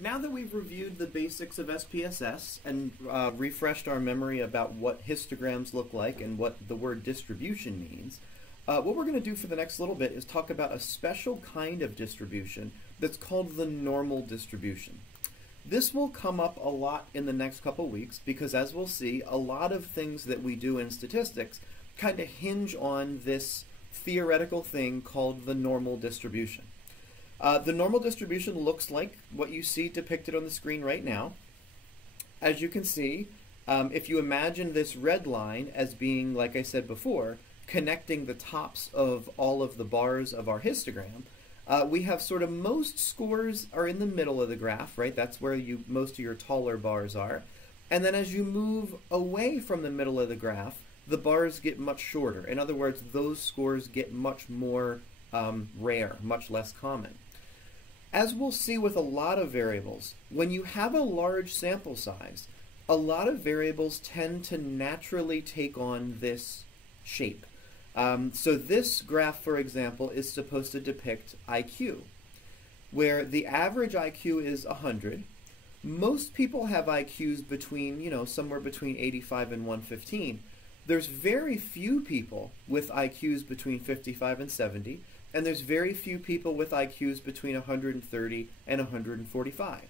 Now that we've reviewed the basics of SPSS and refreshed our memory about what histograms look like and what the word distribution means, what we're going to do for the next little bit is talk about a special kind of distribution that's called the normal distribution. This will come up a lot in the next couple weeks because, as we'll see, a lot of things that we do in statistics kind of hinge on this theoretical thing called the normal distribution. The normal distribution looks like what you see depicted on the screen right now. As you can see, if you imagine this red line as being, like I said before, connecting the tops of all of the bars of our histogram, we have sort of most scores are in the middle of the graph, right? That's where most of your taller bars are. And then as you move away from the middle of the graph, the bars get much shorter. In other words, those scores get much more rare, much less common. As we'll see with a lot of variables, when you have a large sample size, a lot of variables tend to naturally take on this shape. So this graph, for example, is supposed to depict IQ, where the average IQ is 100. Most people have IQs between, somewhere between 85 and 115. There's very few people with IQs between 55 and 70, and there's very few people with IQs between 130 and 145.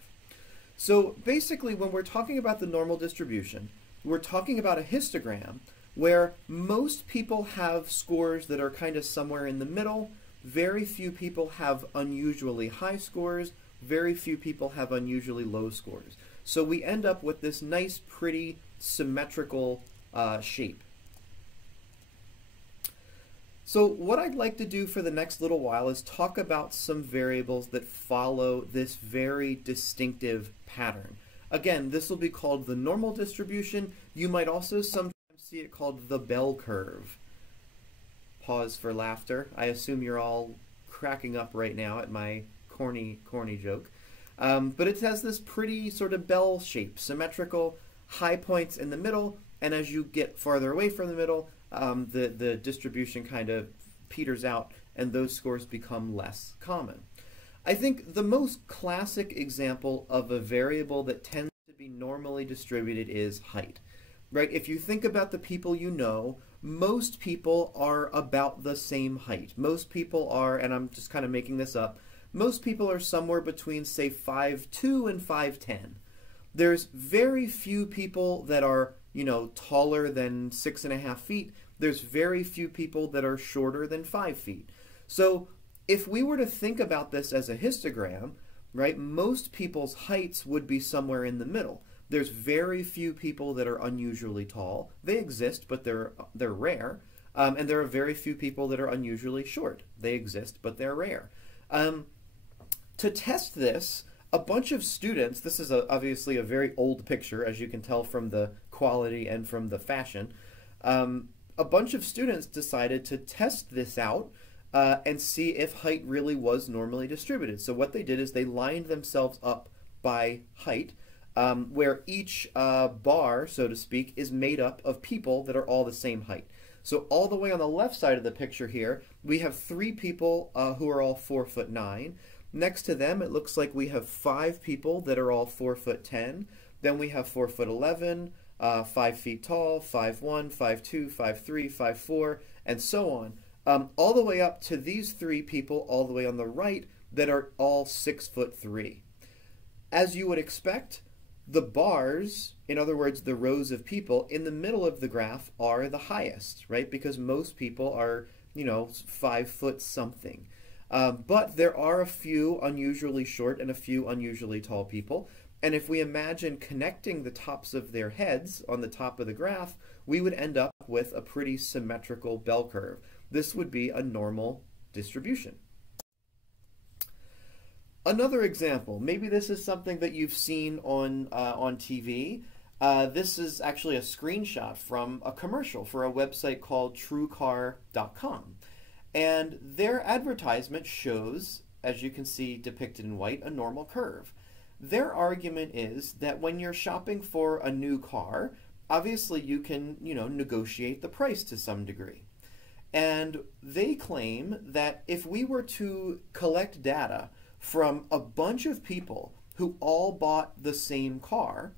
So basically, when we're talking about the normal distribution, we're talking about a histogram where most people have scores that are kind of somewhere in the middle. Very few people have unusually high scores. Very few people have unusually low scores. So we end up with this nice, pretty, symmetrical shape. So what I'd like to do for the next little while is talk about some variables that follow this very distinctive pattern. Again, this will be called the normal distribution. You might also sometimes see it called the bell curve. Pause for laughter. I assume you're all cracking up right now at my corny joke. But it has this pretty sort of bell shape, symmetrical, high points in the middle, and as you get farther away from the middle, the distribution kind of peters out and those scores become less common. I think the most classic example of a variable that tends to be normally distributed is height. Right? If you think about the people you know, most people are about the same height. Most people are, and I'm just kind of making this up, most people are somewhere between, say, 5'2" and 5'10". There's very few people that are taller than 6.5 feet. There's very few people that are shorter than 5 feet. So if we were to think about this as a histogram, right, most people's heights would be somewhere in the middle. There's very few people that are unusually tall. They exist, but they're rare. And there are very few people that are unusually short. They exist, but they're rare. To test this, a bunch of students, this is obviously a very old picture, as you can tell from the quality and from the fashion. A bunch of students decided to test this out and see if height really was normally distributed. So what they did is they lined themselves up by height, where each bar, so to speak, is made up of people that are all the same height. So all the way on the left side of the picture here, we have 3 people who are all 4'9". Next to them, it looks like we have 5 people that are all 4'10". Then we have 4'11", 5 feet tall, 5'1", 5'2", 5'3", 5'4", and so on. All the way up to these 3 people all the way on the right that are all 6'3". As you would expect, the bars, in other words, the rows of people in the middle of the graph are the highest, right? Because most people are, 5 foot something. But there are a few unusually short and a few unusually tall people. And if we imagine connecting the tops of their heads on the top of the graph, we would end up with a pretty symmetrical bell curve. This would be a normal distribution. Another example, maybe this is something that you've seen on TV. This is actually a screenshot from a commercial for a website called TrueCar.com. And their advertisement shows, as you can see depicted in white, a normal curve. Their argument is that when you're shopping for a new car, obviously you can, negotiate the price to some degree. And they claim that if we were to collect data from a bunch of people who all bought the same car,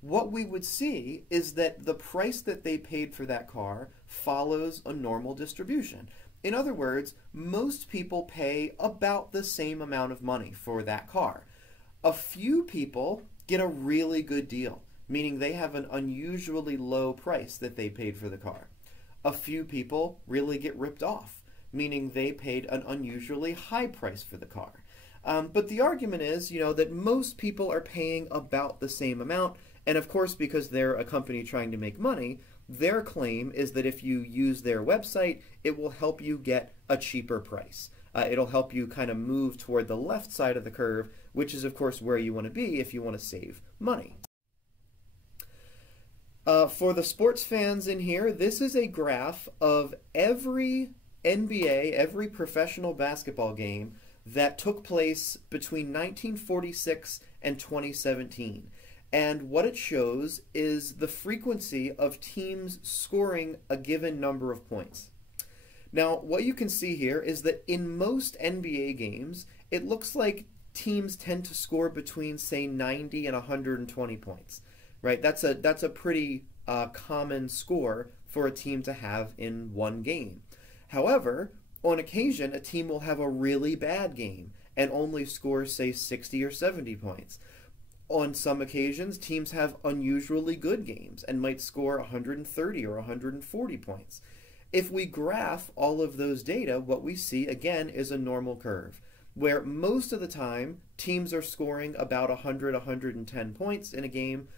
what we would see is that the price that they paid for that car follows a normal distribution. In other words, most people pay about the same amount of money for that car. A few people get a really good deal, meaning they have an unusually low price that they paid for the car. A few people really get ripped off, meaning they paid an unusually high price for the car. But the argument is, that most people are paying about the same amount, and of course, because they're a company trying to make money, their claim is that if you use their website, it will help you get a cheaper price. It'll help you kind of move toward the left side of the curve, which is, of course, where you want to be if you want to save money. For the sports fans in here, this is a graph of every NBA, every professional basketball game that took place between 1946 and 2017. And what it shows is the frequency of teams scoring a given number of points. Now, what you can see here is that in most NBA games, it looks like teams tend to score between, say, 90 and 120 points, right? That's a pretty common score for a team to have in one game. However, on occasion, a team will have a really bad game and only score, say, 60 or 70 points. On some occasions, teams have unusually good games and might score 130 or 140 points. If we graph all of those data, what we see, again, is a normal curve, where most of the time, teams are scoring about 100, 110 points in a game,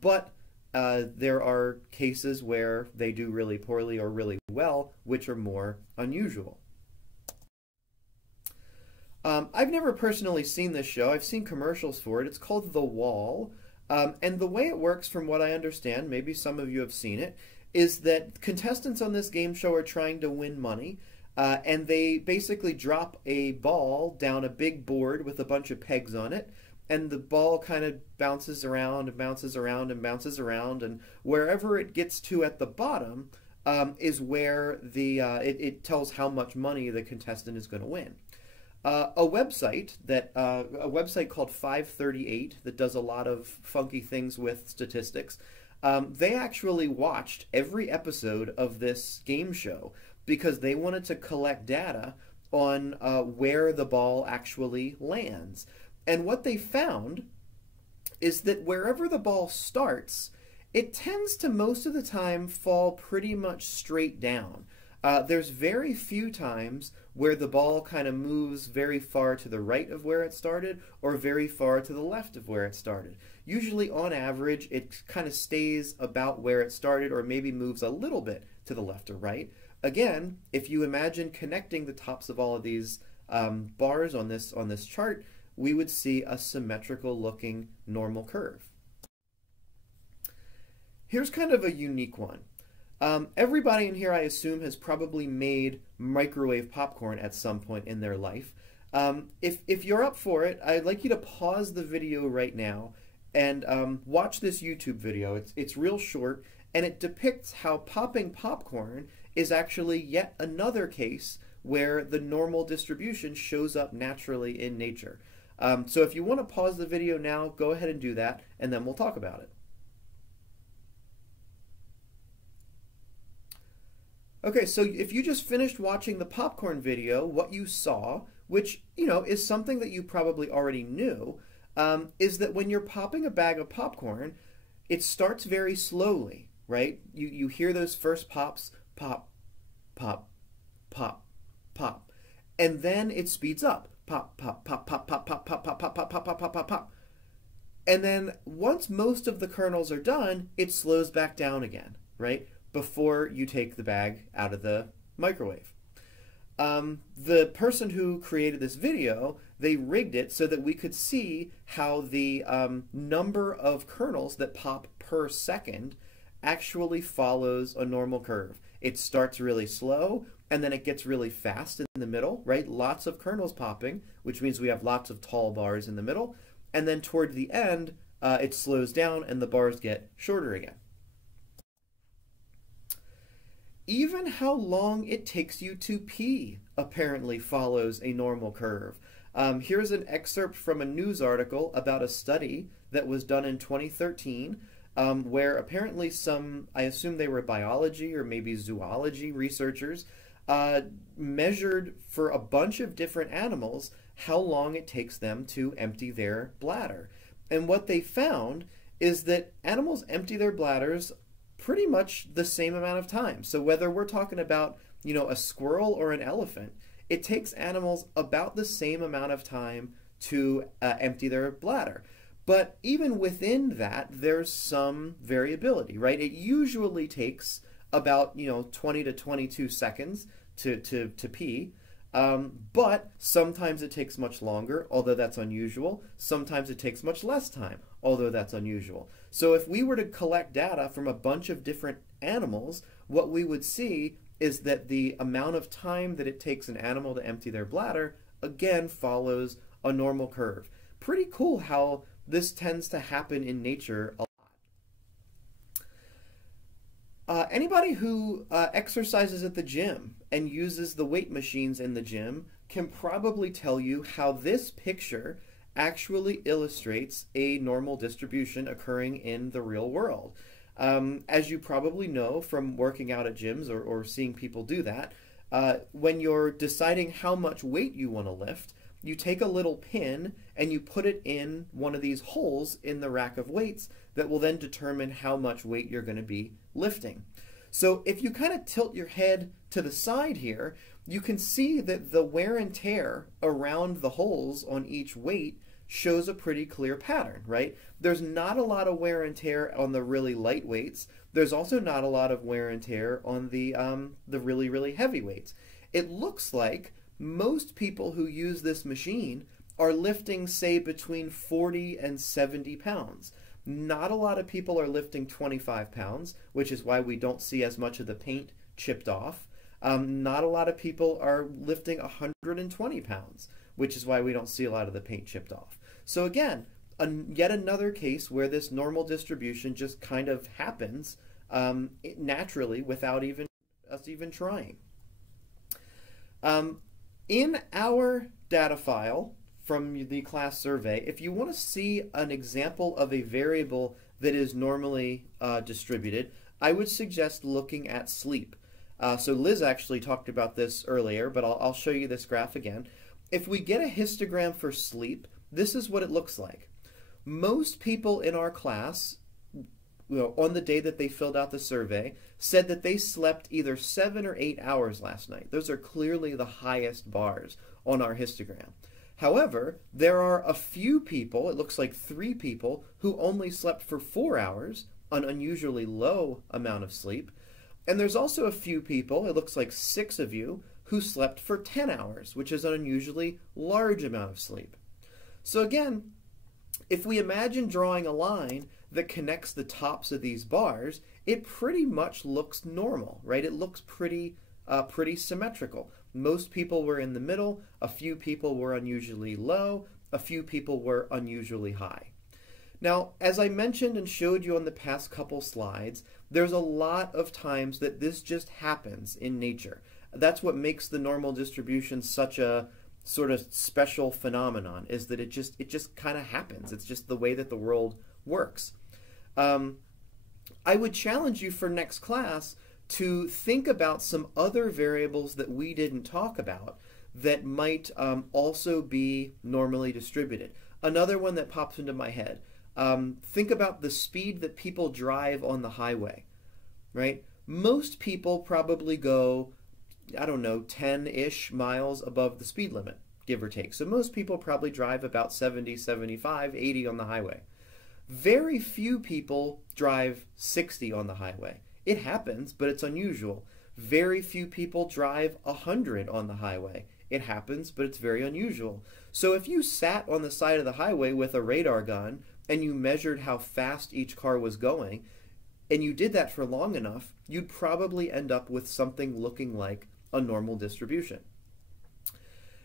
but there are cases where they do really poorly or really well, which are more unusual. I've never personally seen this show. I've seen commercials for it. It's called The Wall. And the way it works, from what I understand, maybe some of you have seen it, is that contestants on this game show are trying to win money. And they basically drop a ball down a big board with a bunch of pegs on it. And the ball kind of bounces around and bounces around and bounces around. And wherever it gets to at the bottom is where it tells how much money the contestant is going to win. A website called 538 that does a lot of funky things with statistics. They actually watched every episode of this game show because they wanted to collect data on where the ball actually lands. And what they found is that wherever the ball starts, it tends to most of the time fall pretty much straight down. There's very few times where the ball kind of moves very far to the right of where it started or very far to the left of where it started. Usually, on average, it kind of stays about where it started or maybe moves a little bit to the left or right. Again, if you imagine connecting the tops of all of these bars on this chart, we would see a symmetrical looking normal curve. Here's kind of a unique one. Everybody in here, I assume, has probably made microwave popcorn at some point in their life. If you're up for it, I'd like you to pause the video right now and watch this YouTube video. It's real short, and it depicts how popping popcorn is actually yet another case where the normal distribution shows up naturally in nature. So if you want to pause the video now, go ahead and do that, and then we'll talk about it. Okay, so if you just finished watching the popcorn video, what you saw, which, is something that you probably already knew, is that when you're popping a bag of popcorn, it starts very slowly, right? You hear those first pops, pop, pop, pop, pop, and then it speeds up. Pop, pop, pop, pop, pop, pop, pop, pop, pop, pop, pop, pop, pop, pop, pop. And then once most of the kernels are done, it slows back down again, right? Before you take the bag out of the microwave. The person who created this video, they rigged it so that we could see how the number of kernels that pop per second actually follows a normal curve. It starts really slow, and then it gets really fast in the middle, right? Lots of kernels popping, which means we have lots of tall bars in the middle. And then toward the end, it slows down and the bars get shorter again. Even how long it takes you to pee apparently follows a normal curve. Here's an excerpt from a news article about a study that was done in 2013 where apparently some, I assume they were biology or maybe zoology researchers, measured for a bunch of different animals how long it takes them to empty their bladder. And what they found is that animals empty their bladders pretty much the same amount of time. So whether we're talking about, you know, a squirrel or an elephant, it takes animals about the same amount of time to empty their bladder. But even within that, there's some variability, right? It usually takes about, you know, 20 to 22 seconds to pee. But sometimes it takes much longer, although that's unusual. Sometimes it takes much less time, although that's unusual. So if we were to collect data from a bunch of different animals, what we would see is that the amount of time that it takes an animal to empty their bladder, again, follows a normal curve. Pretty cool how this tends to happen in nature a lot. Anybody who exercises at the gym and uses the weight machines in the gym can probably tell you how this picture actually illustrates a normal distribution occurring in the real world. As you probably know from working out at gyms or seeing people do that, when you're deciding how much weight you want to lift, you take a little pin and you put it in one of these holes in the rack of weights that will then determine how much weight you're going to be lifting. So if you kind of tilt your head to the side here, you can see that the wear and tear around the holes on each weight shows a pretty clear pattern, right? There's not a lot of wear and tear on the really light weights. There's also not a lot of wear and tear on the really, really heavy weights. It looks like most people who use this machine are lifting, say, between 40 and 70 pounds. Not a lot of people are lifting 25 pounds, which is why we don't see as much of the paint chipped off. Not a lot of people are lifting 120 pounds, which is why we don't see a lot of the paint chipped off. So again, yet another case where this normal distribution just kind of happens naturally without us even trying. In our data file from the class survey, if you want to see an example of a variable that is normally distributed, I would suggest looking at sleep. So Liz actually talked about this earlier, but I'll show you this graph again. If we get a histogram for sleep, this is what it looks like. Most people in our class, on the day that they filled out the survey, said that they slept either 7 or 8 hours last night. Those are clearly the highest bars on our histogram. However, there are a few people, it looks like 3 people, who only slept for 4 hours, an unusually low amount of sleep. And there's also a few people, it looks like 6 of you, who slept for 10 hours, which is an unusually large amount of sleep. So again, if we imagine drawing a line that connects the tops of these bars, it pretty much looks normal, right? It looks pretty symmetrical. Most people were in the middle, a few people were unusually low, a few people were unusually high. Now, as I mentioned and showed you on the past couple slides, there's a lot of times that this just happens in nature. That's what makes the normal distribution such a sort of special phenomenon, is that it just kind of happens. It's just the way that the world works. I would challenge you for next class to think about some other variables that we didn't talk about that might also be normally distributed. Another one that pops into my head, think about the speed that people drive on the highway, right? Most people probably go, I don't know, 10-ish miles above the speed limit, give or take. So most people probably drive about 70, 75, 80 on the highway. Very few people drive 60 on the highway. It happens, but it's unusual. Very few people drive 100 on the highway. It happens, but it's very unusual. So if you sat on the side of the highway with a radar gun and you measured how fast each car was going, and you did that for long enough, you'd probably end up with something looking like a normal distribution.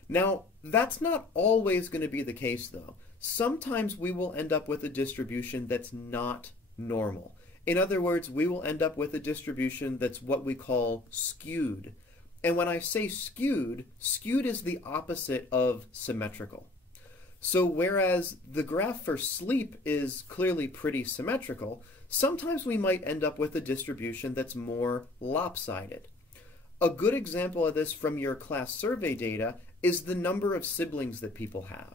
Now, that's not always going to be the case, though. Sometimes we will end up with a distribution that's not normal. In other words, we will end up with a distribution that's what we call skewed. And when I say skewed, skewed is the opposite of symmetrical. So whereas the graph for sleep is clearly pretty symmetrical, sometimes we might end up with a distribution that's more lopsided. A good example of this from your class survey data is the number of siblings that people have.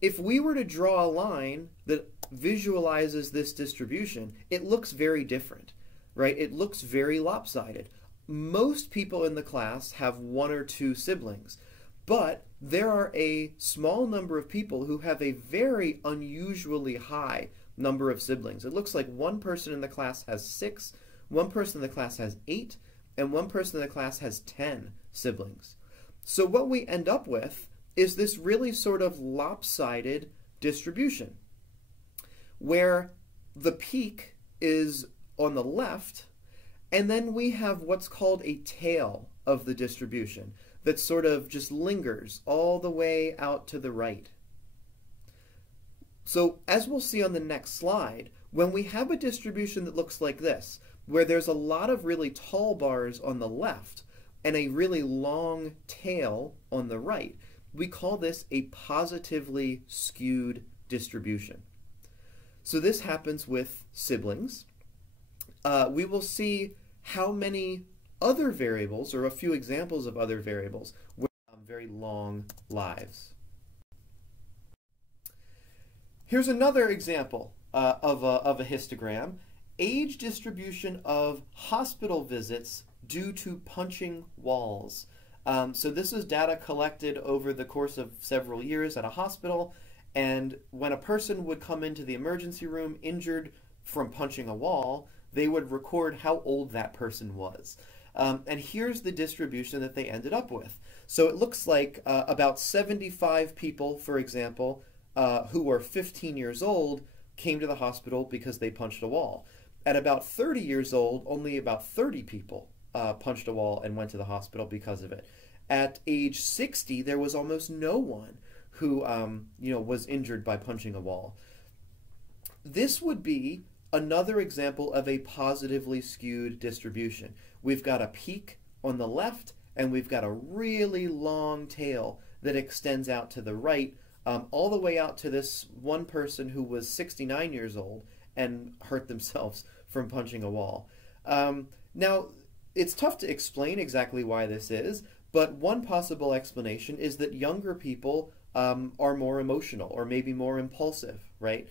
If we were to draw a line that visualizes this distribution, it looks very different, right? It looks very lopsided. Most people in the class have 1 or 2 siblings, but there are a small number of people who have a very unusually high number of siblings. It looks like one person in the class has 6, one person in the class has 8, and one person in the class has 10 siblings. So what we end up with is this really sort of lopsided distribution, where the peak is on the left, and then we have what's called a tail of the distribution that sort of just lingers all the way out to the right. So as we'll see on the next slide, when we have a distribution that looks like this, where there's a lot of really tall bars on the left and a really long tail on the right, we call this a positively skewed distribution. So this happens with siblings. We will see how many other variables, or a few examples of other variables, with very long lives. Here's another example of a histogram. Age distribution of hospital visits due to punching walls. So this is data collected over the course of several years at a hospital, and when a person would come into the emergency room injured from punching a wall, they would record how old that person was. And here's the distribution that they ended up with. So it looks like about 75 people, for example, who were 15 years old came to the hospital because they punched a wall. At about 30 years old, only about 30 people punched a wall and went to the hospital because of it. At age 60, there was almost no one who was injured by punching a wall. This would be another example of a positively skewed distribution. We've got a peak on the left, and we've got a really long tail that extends out to the right, all the way out to this one person who was 69 years old and hurt themselves from punching a wall. Now, it's tough to explain exactly why this is, but one possible explanation is that younger people are more emotional or maybe more impulsive, right?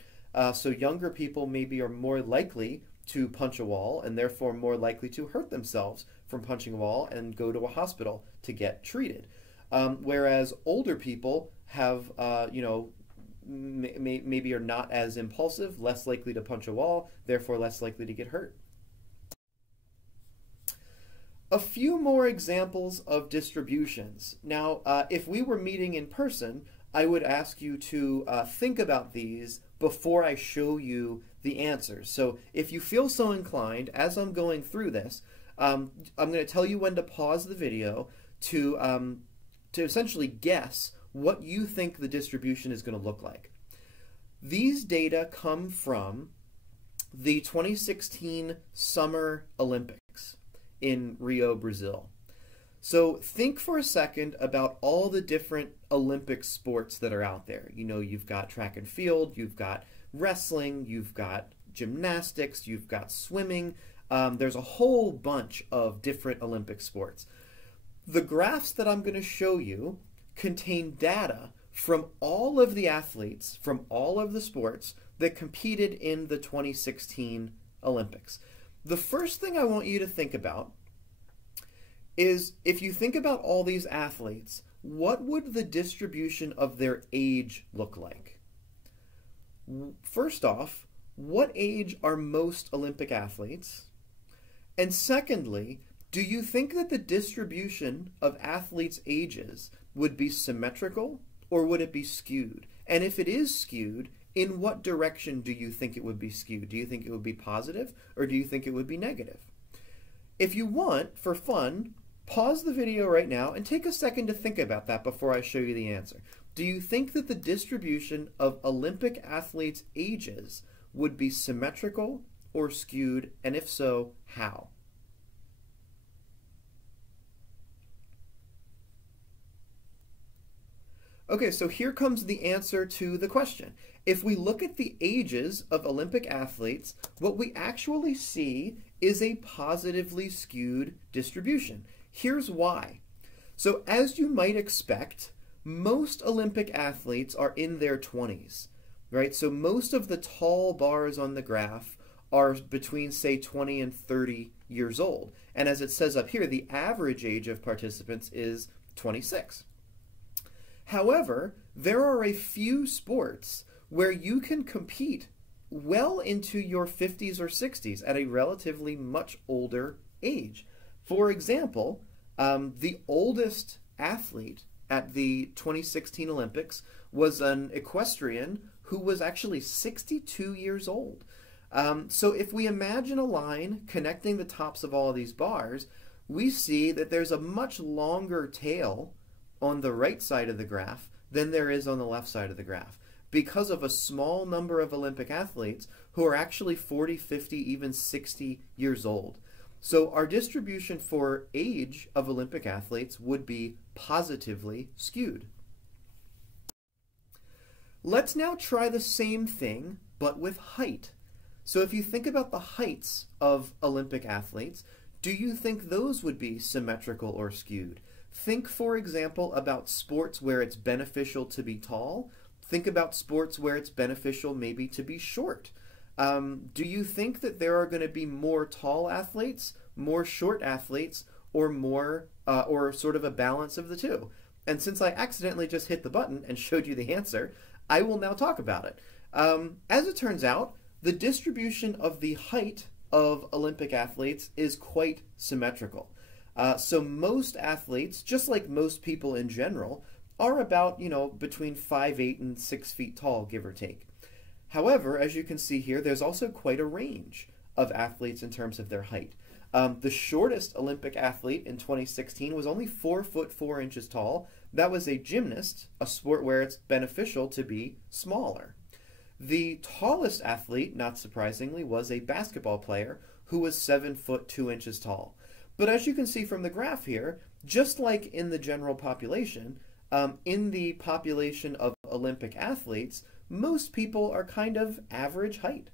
So younger people maybe are more likely to punch a wall and therefore more likely to hurt themselves from punching a wall and go to a hospital to get treated. Whereas older people have, maybe are not as impulsive, less likely to punch a wall, therefore less likely to get hurt. A few more examples of distributions. Now, if we were meeting in person, I would ask you to think about these before I show you the answers. So if you feel so inclined, as I'm going through this, I'm going to tell you when to pause the video to essentially guess what you think the distribution is going to look like. These data come from the 2016 Summer Olympics in Rio, Brazil. So think for a second about all the different Olympic sports that are out there. You know, you've got track and field, you've got wrestling, you've got gymnastics, you've got swimming. There's a whole bunch of different Olympic sports. The graphs that I'm going to show you contain data from all of the athletes from all of the sports that competed in the 2016 Olympics. The first thing I want you to think about is, if you think about all these athletes, what would the distribution of their age look like? First off, what age are most Olympic athletes? And secondly, do you think that the distribution of athletes' ages would be symmetrical or would it be skewed? And if it is skewed, in what direction do you think it would be skewed? Do you think it would be positive or do you think it would be negative? If you want, for fun, pause the video right now and take a second to think about that before I show you the answer. Do you think that the distribution of Olympic athletes' ages would be symmetrical or skewed, and if so, how? Okay, so here comes the answer to the question. If we look at the ages of Olympic athletes, what we actually see is a positively skewed distribution. Here's why. So as you might expect, most Olympic athletes are in their 20s, right? So most of the tall bars on the graph are between, say, 20 and 30 years old. And as it says up here, the average age of participants is 26. However, there are a few sports where you can compete well into your 50s or 60s at a relatively much older age. For example, the oldest athlete at the 2016 Olympics was an equestrian who was actually 62 years old. So if we imagine a line connecting the tops of all of these bars, we see that there's a much longer tail on the right side of the graph than there is on the left side of the graph, because of a small number of Olympic athletes who are actually 40, 50, even 60 years old. So our distribution for age of Olympic athletes would be positively skewed. Let's now try the same thing, but with height. So if you think about the heights of Olympic athletes, do you think those would be symmetrical or skewed? Think, for example, about sports where it's beneficial to be tall. Think about sports where it's beneficial maybe to be short. Do you think that there are going to be more tall athletes, more short athletes, or more, or sort of a balance of the two? And since I accidentally just hit the button and showed you the answer, I will now talk about it. As it turns out, the distribution of the height of Olympic athletes is quite symmetrical. So most athletes, just like most people in general, are about, between 5'8" and 6 feet tall, give or take. However, as you can see here, there's also quite a range of athletes in terms of their height. The shortest Olympic athlete in 2016 was only 4 foot 4 inches tall. That was a gymnast, a sport where it's beneficial to be smaller. The tallest athlete, not surprisingly, was a basketball player who was 7 foot 2 inches tall. But as you can see from the graph here, just like in the general population, in the population of Olympic athletes, most people are kind of average height.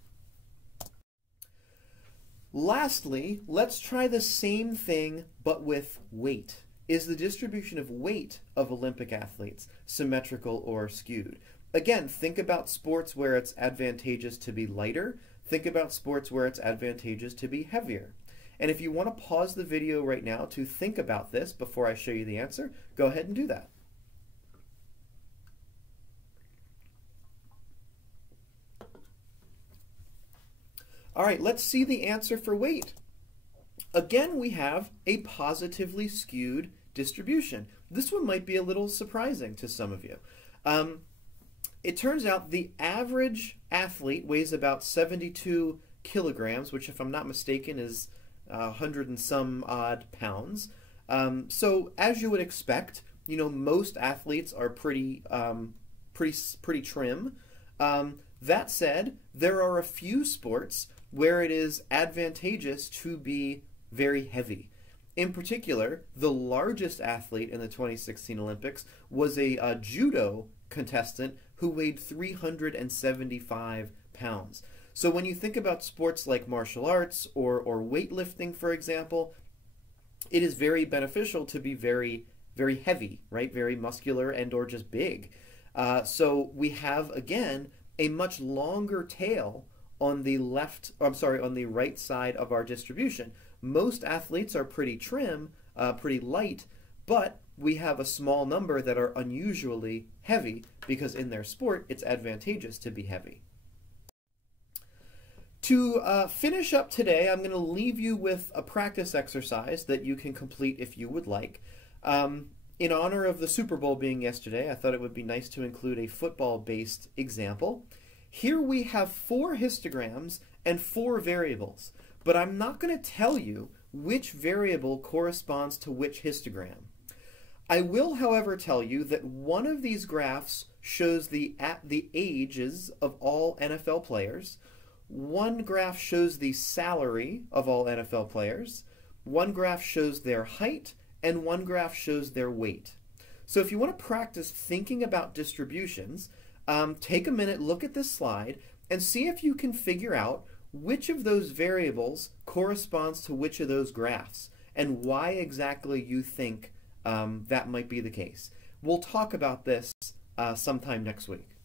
Lastly, let's try the same thing but with weight. Is the distribution of weight of Olympic athletes symmetrical or skewed? Again, think about sports where it's advantageous to be lighter. Think about sports where it's advantageous to be heavier. And if you want to pause the video right now to think about this before I show you the answer, go ahead and do that. All right, let's see the answer for weight. Again, we have a positively skewed distribution. This one might be a little surprising to some of you. It turns out the average athlete weighs about 72 kilograms, which if I'm not mistaken is 100 and some odd pounds. So as you would expect, most athletes are pretty trim. That said, there are a few sports where it is advantageous to be very heavy. In particular, the largest athlete in the 2016 Olympics was a judo contestant who weighed 375 pounds. So when you think about sports like martial arts or weightlifting, for example, it is very beneficial to be very, very heavy, right? Very muscular and or just big. So we have, again, a much longer tail on the on the right side of our distribution. Most athletes are pretty trim, pretty light, but we have a small number that are unusually heavy because in their sport it's advantageous to be heavy. To finish up today, I'm going to leave you with a practice exercise that you can complete if you would like. In honor of the Super Bowl being yesterday, I thought it would be nice to include a football-based example. Here we have 4 histograms and 4 variables, but I'm not going to tell you which variable corresponds to which histogram. I will, however, tell you that one of these graphs shows the ages of all NFL players, one graph shows the salary of all NFL players, one graph shows their height, and one graph shows their weight. So if you want to practice thinking about distributions, take a minute, look at this slide, and see if you can figure out which of those variables corresponds to which of those graphs, and why exactly you think that might be the case. We'll talk about this sometime next week.